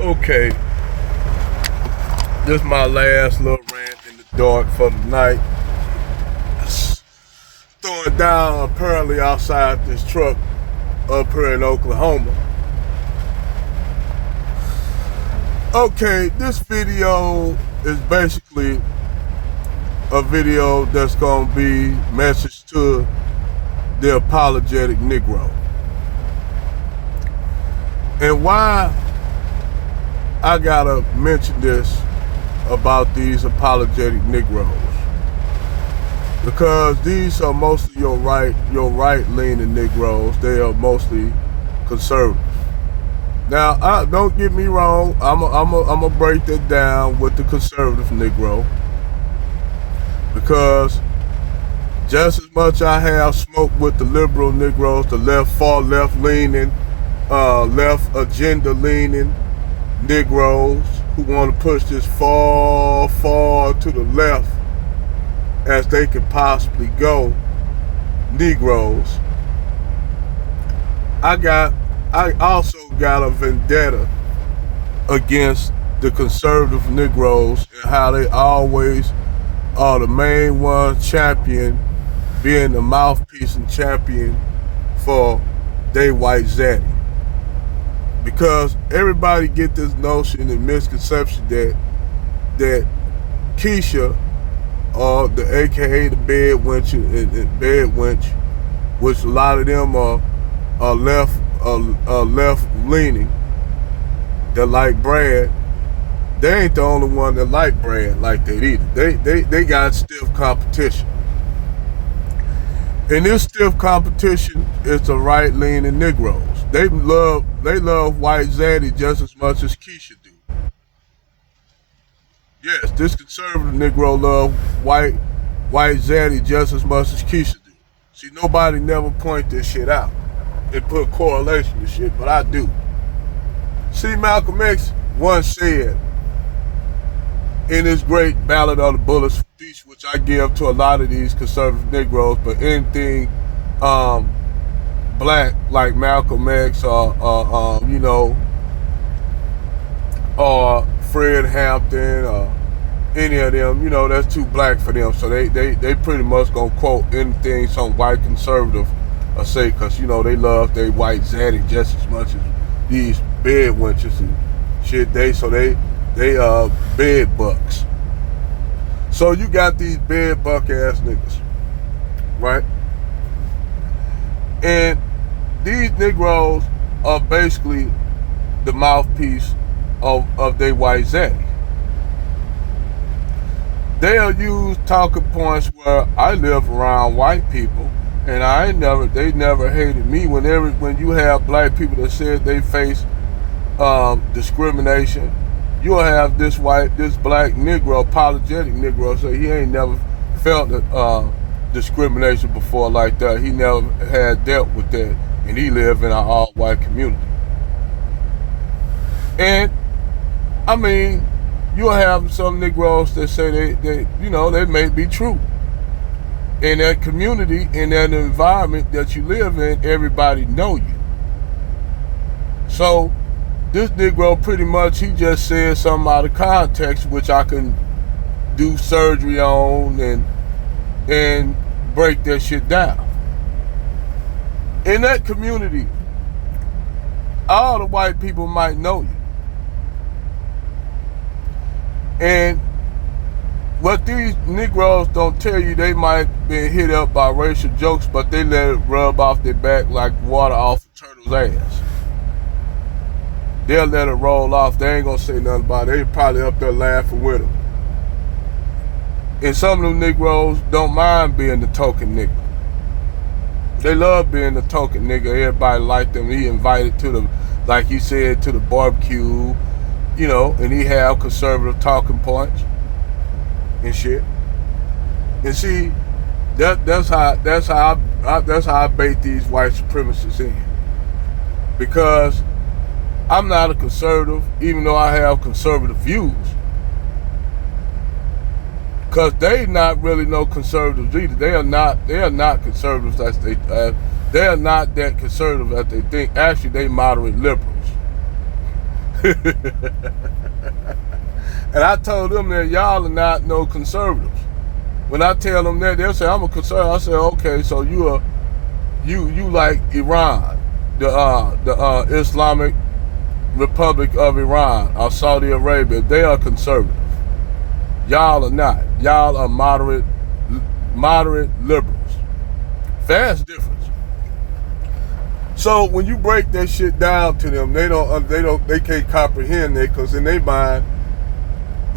Okay, this is my last little rant in the dark for the night. It's throwing down apparently outside this truck up here in Oklahoma. Okay, this video is basically a video that's gonna be message to the apologetic Negro. And why I gotta mention this about these apologetic Negroes, because these are mostly your right-leaning Negroes. They are mostly conservative. Now, don't get me wrong. I'm a break that down with the conservative Negro, because just as much I have smoked with the liberal Negroes, the far left-leaning, left agenda-leaning Negroes who want to push this far to the left as they can possibly go, Negroes. I also got a vendetta against the conservative Negroes and how they always are the main one champion, being the mouthpiece and champion for they white zaddy. Because everybody get this notion and misconception that Keisha, or the AKA the bed wench and bed wench, which a lot of them are left leaning, that like Brad. They ain't the only one that like Brad like that either. They got stiff competition. And this stiff competition is the right-leaning Negroes. They love white zaddy just as much as Keisha do. Yes, this conservative Negro love white zaddy just as much as Keisha do. See, nobody never point this shit out and put correlation to shit, but I do. See, Malcolm X once said in his great Ballad of the Bullets speech, which I give to a lot of these conservative Negroes, but anything black like Malcolm X or or Fred Hampton or any of them, that's too black for them. So they pretty much gonna quote anything some white conservative or say, because they love their white zaddy just as much as these bed wenches and shit. They bed bucks. So you got these bed buck ass niggas, right? And these Negroes are basically the mouthpiece of their white zaddy. They'll use talking points where I live around white people and they never hated me. When you have black people that said they face discrimination, you'll have this black Negro, apologetic Negro, say he ain't never felt discrimination before like that. He never had dealt with that, and he lived in an all-white community. And I mean, you'll have some Negroes that say they may be true. In that community, in that environment that you live in, everybody know you. So this Negro pretty much, he just said something out of context, which I can do surgery on and break that shit down. In that community, all the white people might know you. And what these Negroes don't tell you, they might be hit up by racial jokes, but they let it rub off their back like water off a turtle's ass. They'll let it roll off. They ain't gonna say nothing about it. They probably up there laughing with them. And some of them Negroes don't mind being the token nigga. They love being the token nigga. Everybody like them. He invited to the, like he said, to the barbecue, and he have conservative talking points and shit. And see, that's how I bait these white supremacists in, because I'm not a conservative, even though I have conservative views. Because they not really no conservatives either. They are not conservatives as they are not that conservative as they think. Actually, they moderate liberals. And I told them that y'all are not no conservatives. When I tell them that, they'll say I'm a conservative. I say, okay, so you like Iran, the Islamic Republic of Iran or Saudi Arabia. They are conservative. Y'all are not. Y'all are moderate liberals. Vast difference. So when you break that shit down to them, they can't comprehend it, because in their mind,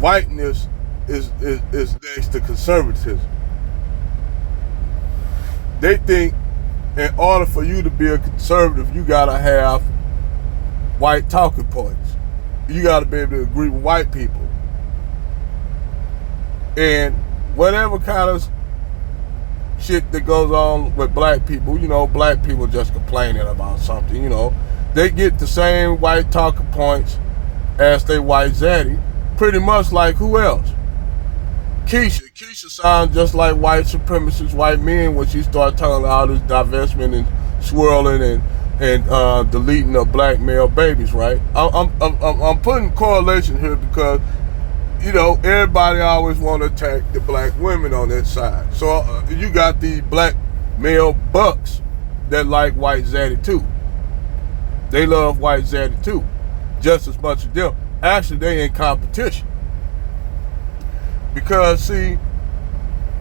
whiteness is next to conservatism. They think in order for you to be a conservative, you gotta have white talking points. You gotta be able to agree with white people. And whatever kind of shit that goes on with black people, black people just complaining about something, they get the same white talking points as they white zaddy, pretty much like who else? Keisha sounds just like white supremacist white men when she started talking all this divestment and swirling and deleting of black male babies, right? I'm putting correlation here because everybody always want to attack the black women on that side. So you got the black male bucks that like white zaddy too. They love white zaddy too, just as much as them. Actually, they in competition. Because, see,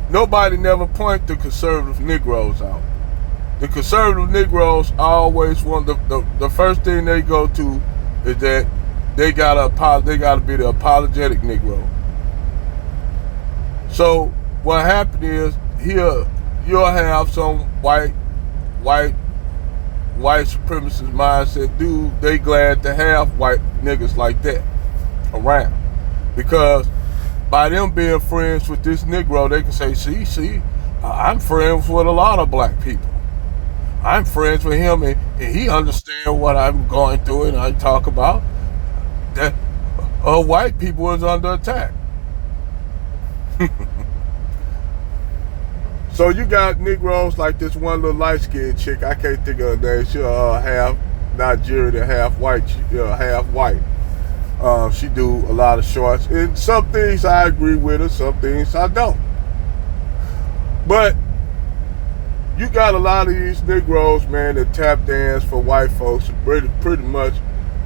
nobody never point the conservative Negroes out. The conservative Negroes always want the first thing they go to is that they gotta be the apologetic Negro. So what happened is here you'll have some white supremacist mindset dude. They glad to have white niggas like that around, because by them being friends with this Negro, they can say, see, I'm friends with a lot of black people. I'm friends with him, and he understands what I'm going through, and I talk about that white people is under attack. So you got Negroes like this one little light-skinned chick, I can't think of her name. She's half Nigerian and half white. She do a lot of shorts. And some things I agree with her, some things I don't. But you got a lot of these Negroes, man, that tap dance for white folks, pretty much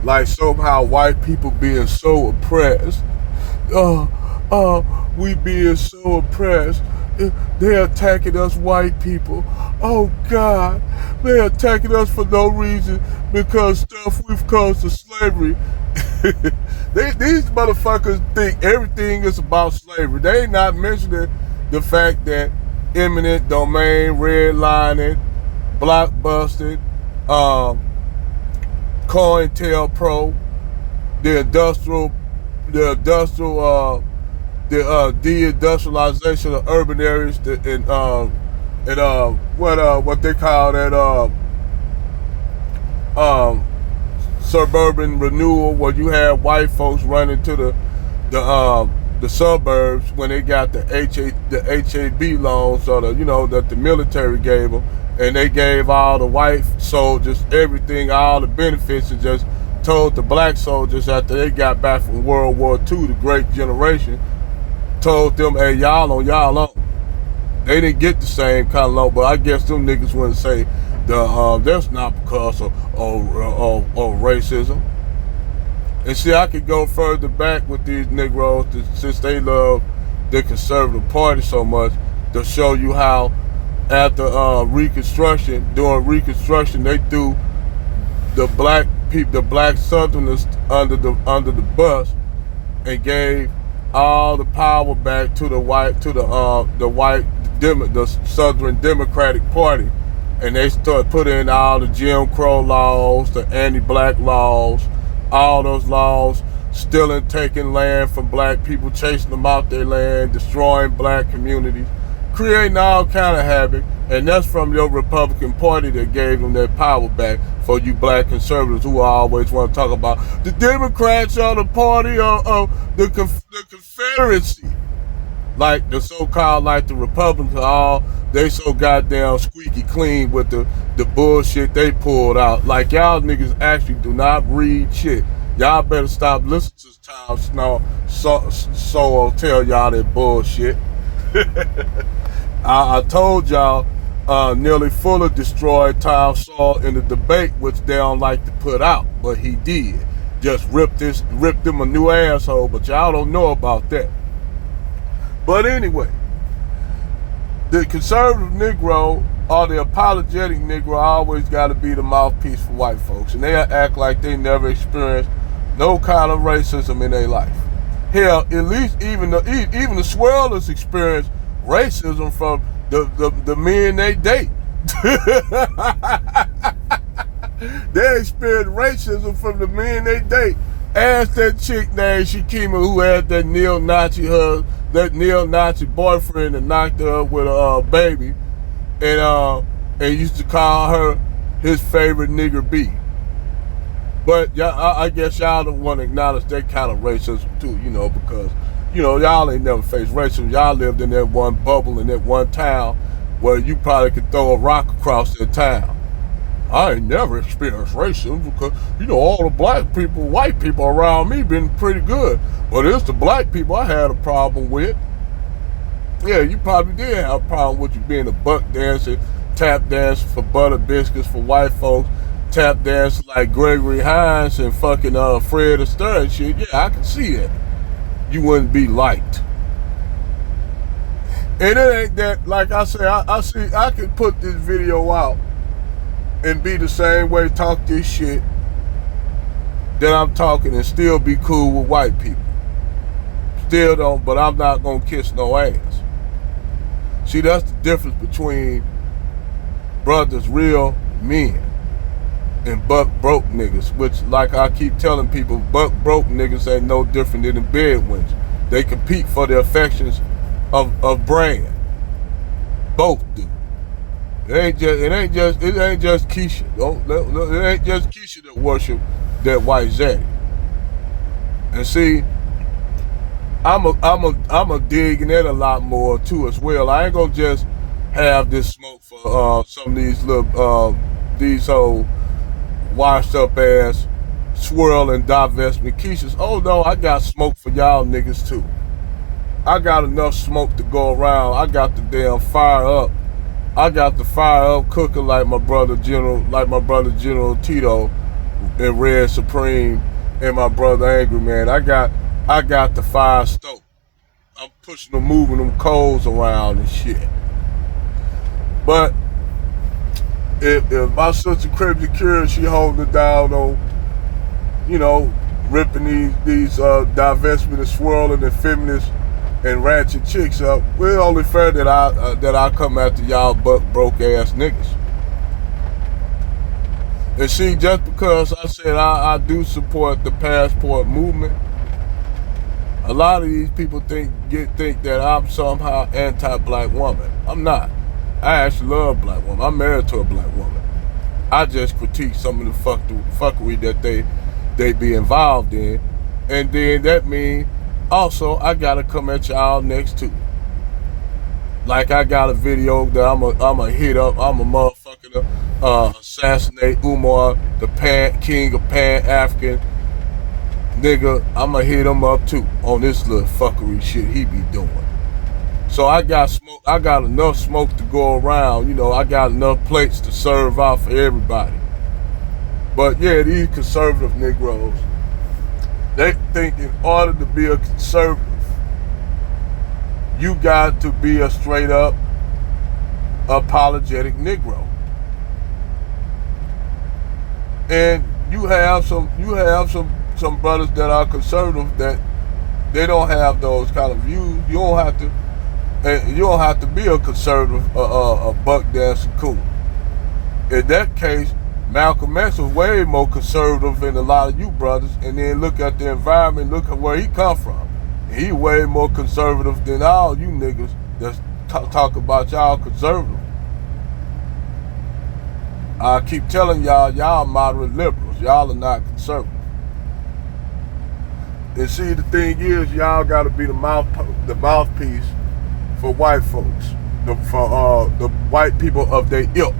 like somehow white people being so oppressed. We being so oppressed. They're attacking us white people. Oh God, they're attacking us for no reason because stuff we've caused to slavery. These motherfuckers think everything is about slavery. They ain't not mentioning the fact that eminent domain, redlining, blockbusting, COINTELPRO, the deindustrialization of urban areas, what they call that suburban renewal, where you have white folks running to the suburbs when they got the HAB loans, or that the military gave them, and they gave all the white soldiers everything, all the benefits, and just told the black soldiers after they got back from World War II, the Great Generation, told them, hey, y'all on y'all own. They didn't get the same kind of loan, but I guess them niggas wouldn't say that's not because of racism. And see, I could go further back with these Negroes, since they love the conservative party so much, to show you how after during Reconstruction, they threw the black people, the black Southerners under the bus, and gave all the power back to the Southern Democratic Party. And they started putting in all the Jim Crow laws, the anti-black laws, all those laws, stealing, taking land from black people, chasing them out their land, destroying black communities, creating all kind of havoc. And that's from your Republican Party that gave them their power back, for you black conservatives who always want to talk about the Democrats are the party of the Confederacy. Like the so-called, like the Republicans, they so goddamn squeaky clean with the bullshit they pulled out. Like, y'all niggas actually do not read shit. Y'all better stop listening to Tom Snow so tell y'all that bullshit. I told y'all Nearly Fuller destroyed Tom Sawyer in the debate, which they don't like to put out, but he did. Just ripped him a new asshole, but y'all don't know about that. But anyway, the conservative Negro or the apologetic Negro always got to be the mouthpiece for white folks, and they act like they never experienced no kind of racism in their life. Hell, at least even the swirlers experience racism from the men they date. They experience racism from the men they date. Ask that chick named Shakima who had that neo-Nazi boyfriend that knocked her up with a baby, and used to call her his favorite nigger bee. But I guess y'all don't want to acknowledge that kind of racism too, because y'all ain't never faced racism. Y'all lived in that one bubble in that one town where you probably could throw a rock across that town. I ain't never experienced racism because, all the black people, white people around me been pretty good. But it's the black people I had a problem with. Yeah, you probably did have a problem with you being a buck dancer, tap dancer for butter biscuits for white folks, tap dancer like Gregory Hines and fucking Fred Astaire and shit. Yeah, I can see that. You wouldn't be liked. And it ain't that, like I say, I can put this video out and be the same way, talk this shit that I'm talking and still be cool with white people. Still don't, but I'm not gonna kiss no ass. See, that's the difference between brothers, real men, and buck broke niggas, which, like I keep telling people, buck broke niggas ain't no different than the bedwins. They compete for the affections of brand. Both do. It ain't just Keisha. It ain't just Keisha that worship that white zaddy. And see, I'm a digging it a lot more too as well. I ain't gonna just have this smoke for some of these little these old washed up ass swirling divestment Keishas. Oh no, I got smoke for y'all niggas too. I got enough smoke to go around. I got the damn fire up. I got the fire up cooking like my brother General Tito and Red Supreme and my brother Angry Man. I got the fire stoked. I'm pushing them, moving them coals around and shit. But if my sister Cryptic Cure, she holding it down on, ripping these divestment and swirling and feminist and ratchet chicks up, well, only fair that I come after y'all buck broke ass niggas. And see, just because I said I do support the passport movement, a lot of these people think that I'm somehow anti-black woman. I'm not. I actually love black women. I'm married to a black woman. I just critique some of the fuckery that they be involved in, and then that means also I gotta come at y'all next too. Like I got a video that I'm a hit up. I'm a motherfucking assassinate Umar, the king of Pan-African nigga. I'ma hit him up too on this little fuckery shit he be doing. So I got smoke. I got enough smoke to go around. I got enough plates to serve out for everybody. But yeah, these conservative Negroes, they think in order to be a conservative, you got to be a straight up apologetic Negro. And you have some brothers that are conservative that they don't have those kind of views. You don't have to be a conservative, a buck dancing coon. In that case, Malcolm X was way more conservative than a lot of you brothers, and then look at the environment, look at where he come from. He way more conservative than all you niggas that talk about y'all conservative. I keep telling y'all moderate liberals. Y'all are not conservative. And see, the thing is, y'all got to be the mouthpiece for white folks, for the white people of their ilk.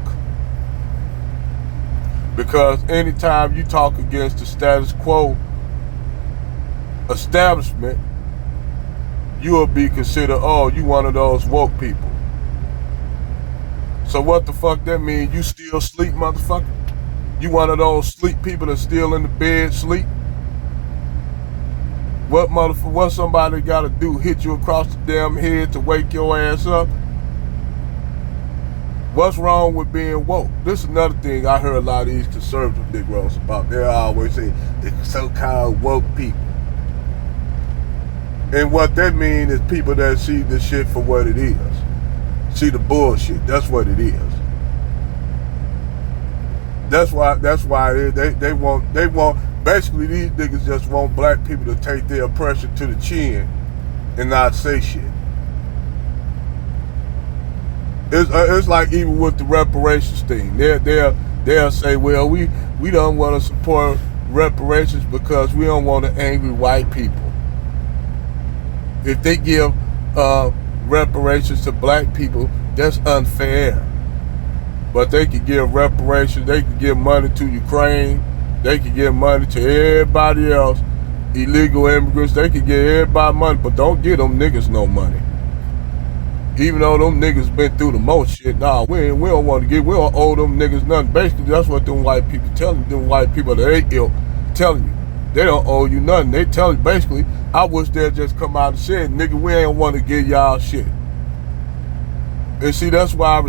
Because anytime you talk against the status quo establishment, you will be considered, oh, you one of those woke people. So what the fuck that mean? You still sleep, motherfucker? You one of those sleep people that's still in the bed sleep? What somebody gotta do? Hit you across the damn head to wake your ass up? What's wrong with being woke? This is another thing I heard a lot of these conservative Negroes about. They always say the so-called woke people. And what that means is people that see the shit for what it is. See the bullshit. That's what it is. That's why they want basically these niggas just want black people to take their oppression to the chin and not say shit. It's like even with the reparations thing. They'll say, well, we don't want to support reparations because we don't want to angry white people. If they give reparations to black people, that's unfair. But they could give reparations, they could give money to Ukraine, they could give money to everybody else, illegal immigrants, they could give everybody money, but don't give them niggas no money. Even though them niggas been through the most shit, nah, we don't want to we don't owe them niggas nothing. Basically, that's what them white people telling you, them white people that they ill telling you. They don't owe you nothing. They tell you, basically, I wish they'd just come out and say, nigga, we ain't want to give y'all shit. And see, that's why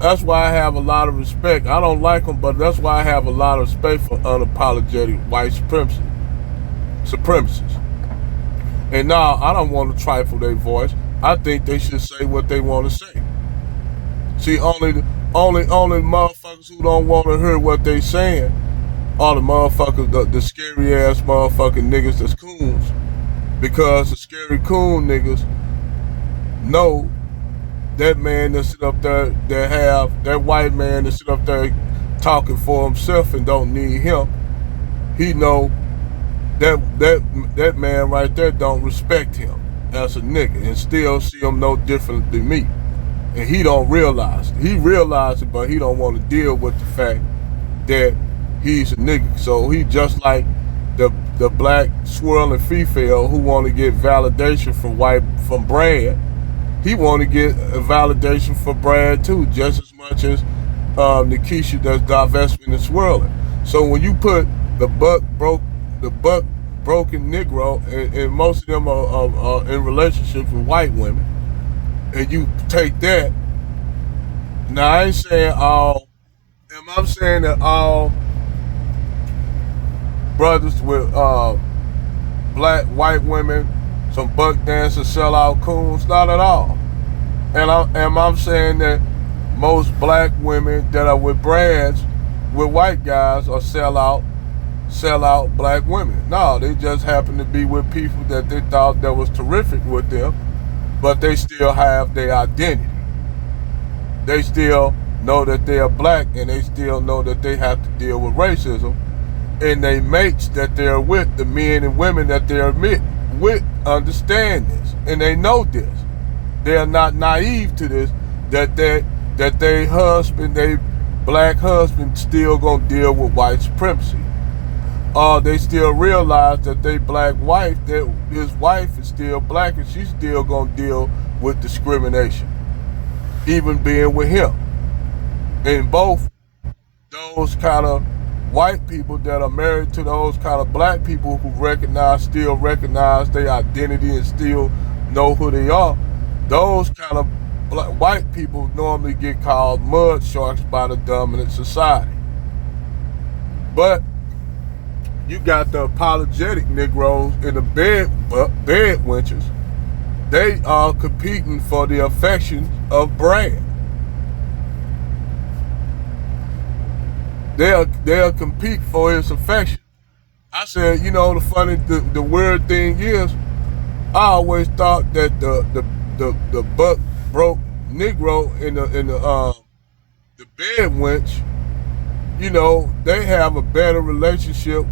I have a lot of respect. I don't like them, but that's why I have a lot of respect for unapologetic white supremacists. And now, I don't want to trifle their voice. I think they should say what they want to say. See, only motherfuckers who don't want to hear what they saying are the motherfuckers, the scary ass motherfucking niggas that's coons. Because the scary coon niggas know that man that sit up there, that white man that sit up there talking for himself and don't need him, he know that man right there don't respect him as a nigga and still see him no different than me. And he don't realize it. He realizes it, but he don't want to deal with the fact that he's a nigga. So he just like the black swirling female who want to get validation from Brad. He want to get a validation for Brad too, just as much as Nikisha does divestment and swirling. So when you put the buck broken Negro, and most of them are in relationships with white women, and you take that. Now I ain't saying I'm saying that all brothers with white women, some buck dancers, sellout coons, not at all. And I'm saying that most black women that are with Brads, with white guys, are sellout black women. No, they just happen to be with people that they thought that was terrific with them, but they still have their identity. They still know that they are black, and they still know that they have to deal with racism. And they mates that they're with, the men and women that they're with, understand this, and they know this. They are not naive to this, that they husband, they black husband, still gonna deal with white supremacy. They still realize that they black wife, that his wife is still black, and she's still gonna deal with discrimination, even being with him. And both those kind of white people that are married to those kind of black people who still recognize their identity and still know who they are, those kind of white people normally get called mud sharks by the dominant society. But you got the apologetic Negroes in the bed wenchers. They are competing for the affection of Brad. They'll compete for his affection. I said, the weird thing is, I always thought that the buck broke Negro in the bed wench, they have a better relationship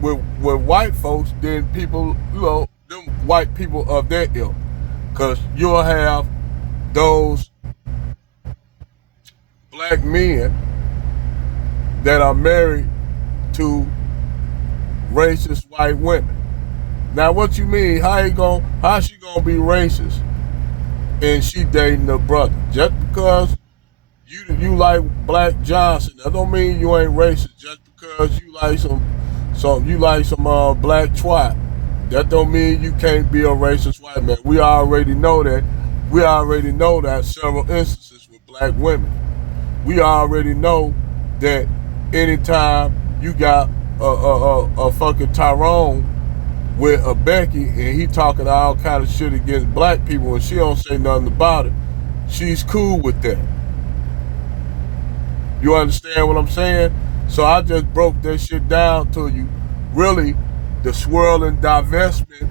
with white folks than people, them white people of that ilk. Because you'll have those black men that are married to racist white women. Now, what you mean? How she gonna be racist and she dating her brother? Just because you like Black Johnson, that don't mean you ain't racist. Just because you like some black twat, that don't mean you can't be a racist white man. We already know that. We already know that several instances with black women. We already know that anytime you got a fucking Tyrone with a Becky and he talking all kind of shit against black people and she don't say nothing about it, she's cool with that. You understand what I'm saying? So I just broke that shit down to you. Really, the swirling divestment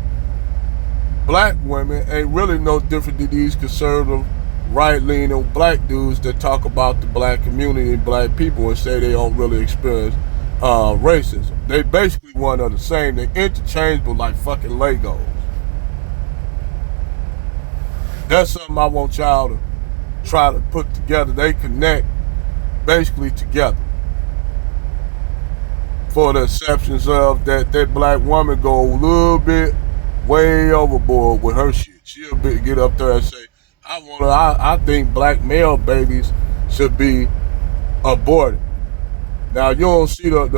black women ain't really no different than these conservative right-leaning black dudes that talk about the black community and black people and say they don't really experience racism. They basically one are the same. They interchangeable like fucking Legos. That's something I want y'all to try to put together. They connect basically together. For the exceptions of that black woman go a little bit way overboard with her shit. She'll get up there and say, I think black male babies should be aborted. Now you don't see that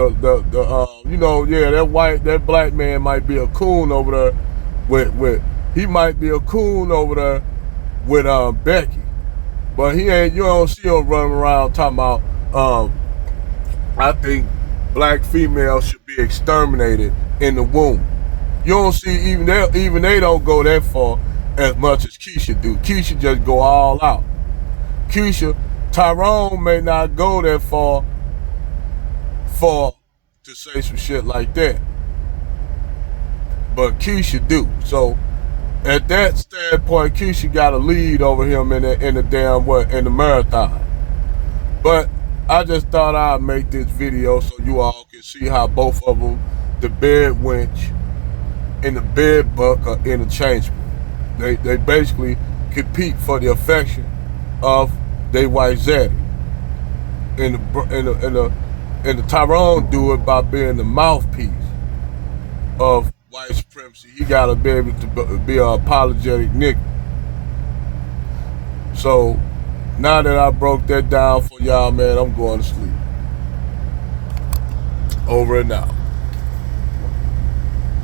black man might be a coon over there he might be a coon over there with Becky, but he ain't. You don't see him running around talking about I think black females should be exterminated in the womb. You don't see even they don't go that far as much as Keisha do. Keisha just go all out. Tyrone may not go that far to say some shit like that, but Keisha do. So at that standpoint, Keisha got a lead over him in the marathon. But I just thought I'd make this video so you all can see how both of them, the bed winch and the bed buck, are interchangeable. They basically compete for the affection of their white zaddy. And the Tyrone do it by being the mouthpiece of white supremacy. He gotta be able to be an apologetic nigga. So now that I broke that down for y'all, man, I'm going to sleep. Over and out.